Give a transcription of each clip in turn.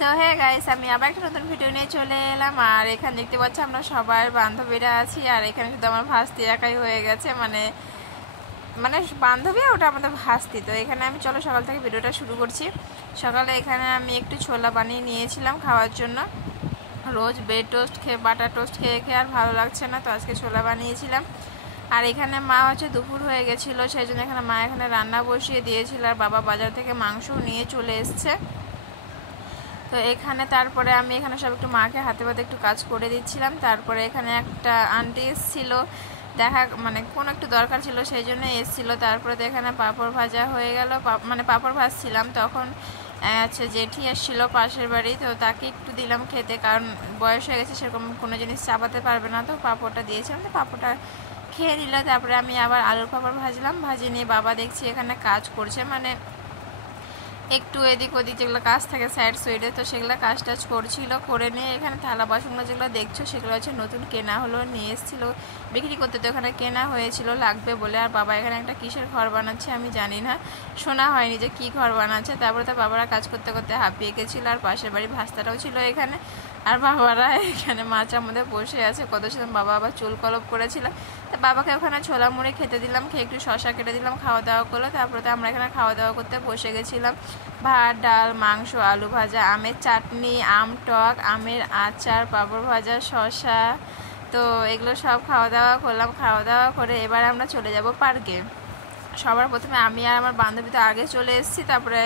So hey guys, আমি আবার একটা নতুন ভিডিও নিয়ে চলে এলাম। আর এখানে দেখতে পাচ্ছি আমরা সবাই বান্ধবীরা আছি। আর এখানে শুধু আমার ভাস্তি একাই হয়ে গেছে, মানে মানে বান্ধবী ওটা আমাদের ভাস্তি। তো এখানে আমি চলো সকাল থেকে ভিডিওটা শুরু করছি। সকালে এখানে আমি একটু ছোলা বানিয়ে নিয়েছিলাম খাওয়ার জন্য। রোজ ব্রেড টোস্ট খেয়ে বাটার টোস্ট খেয়ে খেয়ে আর ভালো লাগছে না, তো আজকে ছোলা বানিয়েছিলাম। আর এখানে মা হচ্ছে দুপুর হয়ে গেছিলো, সেই জন্য এখানে মা এখানে রান্না বসিয়ে দিয়েছিল। আর বাবা বাজার থেকে মাংস নিয়ে চলে এসছে। তো এখানে তারপরে আমি এখানে সব একটু মাকে হাতে পাতে একটু কাজ করে দিচ্ছিলাম। তারপরে এখানে একটা আন্টি এসেছিলো, দেখা মানে কোনো একটু দরকার ছিল সেই জন্য এসেছিলো। তারপরে তো এখানে পাঁপড় ভাজা হয়ে গেল, মানে পাঁপড় ভাজছিলাম তখন। আচ্ছা, জেঠি এসেছিলো পাশের বাড়ি, তো তাকে একটু দিলাম খেতে, কারণ বয়স হয়ে গেছে, সেরকম কোনো জিনিস চাপাতে পারবে না, তো পাঁপড়টা দিয়েছিলাম, তো পাঁপড়টা খেয়ে নিল। তারপরে আমি আবার আলুর পাঁপড় ভাজলাম, ভাজিয়ে নিয়ে বাবা দেখছি এখানে কাজ করছে, মানে একটু এদিক ওদিক যেগুলো কাজ থাকে সাইড সাইডে, তো সেগুলো কাজ টাজ করছিল। করে নিয়ে এখানে থালা বাসনগুলো যেগুলো দেখছো সেগুলো হচ্ছে নতুন কেনা হলো, নিয়ে এসেছিলো বিক্রি করতে, তো এখানে কেনা হয়েছিল লাগবে বলে। আর বাবা এখানে একটা কিসের ঘর বানাচ্ছে আমি জানি না, শোনা হয়নি যে কী ঘর বানাচ্ছে। তারপরে তো বাবারা কাজ করতে করতে হাঁপিয়ে গেছিলো। আর পাশের বাড়ি ভাস্তাটাও ছিল এখানে, আর বাবারা এখানে মাচার মধ্যে বসে আছে কত সময়। বাবা আবার চুল কলপ করেছিল, তো বাবাকে ওখানে ছোলা মুড়ি খেতে দিলাম, খেয়ে একটু শশা কেটে দিলাম, খাওয়া দাওয়া করলো। তারপরে তো আমরা এখানে খাওয়া দাওয়া করতে বসে গেছিলাম। ভাত, ডাল, মাংস, আলু ভাজা, আমের চাটনি, আম টক, আমের আচার, পাঁপড় ভাজা, শশা, তো এগুলো সব খাওয়া দাওয়া করলাম। খাওয়া দাওয়া করে এবার আমরা চলে যাব পার্কে। সবার প্রথমে আমি আর আমার বান্ধবী তো আগে চলে এসেছি, তারপরে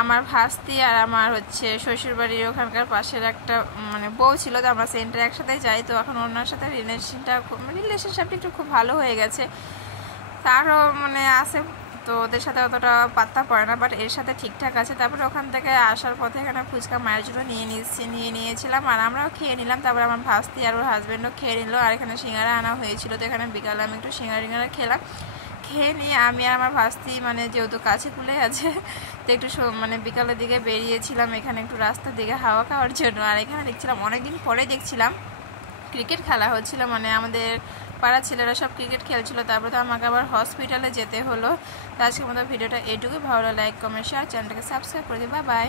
আমার ভাস্তি আর আমার হচ্ছে শ্বশুরবাড়ির ওখানকার পাশের একটা মানে বউ ছিল, তো আমরা সেন্টারে একসাথে যাই। তো এখন ওনার সাথে রিলেশনশিপটা একটু খুব ভালো হয়ে গেছে, তারও মানে আছে, তো ওদের সাথে অতটা পাত্তা পড়ে না, বাট এর সাথে ঠিকঠাক আছে। তারপরে ওখান থেকে আসার পথে এখানে ফুচকা মায়ের জন্য নিয়ে নিয়েছিলাম, আর আমরাও খেয়ে নিলাম। তারপরে আমার ভাস্তি আর ওর হাজব্যান্ডও খেয়ে নিল। আর এখানে সিঙ্গারা আনা হয়েছিল, তো এখানে বিকালে আমি একটু সিঙ্গারা খেলাম। খেয়ে নিয়ে আমি আর আমার ভাস্তি মানে যেহেতু কাছে কুলে আছে, তো একটু মানে বিকালের দিকে বেরিয়েছিলাম এখানে একটু রাস্তার দিকে হাওয়া খাওয়ার জন্য। আর এখানে দেখছিলাম অনেকদিন পরে দেখছিলাম ক্রিকেট খেলা হচ্ছিল, মানে আমাদের পাড়ার ছেলেরা সব ক্রিকেট খেলছিল। তারপরে তো আমাকে আবার হসপিটালে যেতে হলো। তো আজকের মতো ভিডিওটা এইটুকুই। ভালো লাইক কমেন্ট শেয়ার, চ্যানেলটাকে সাবস্ক্রাইব করে দিই। Bye bye.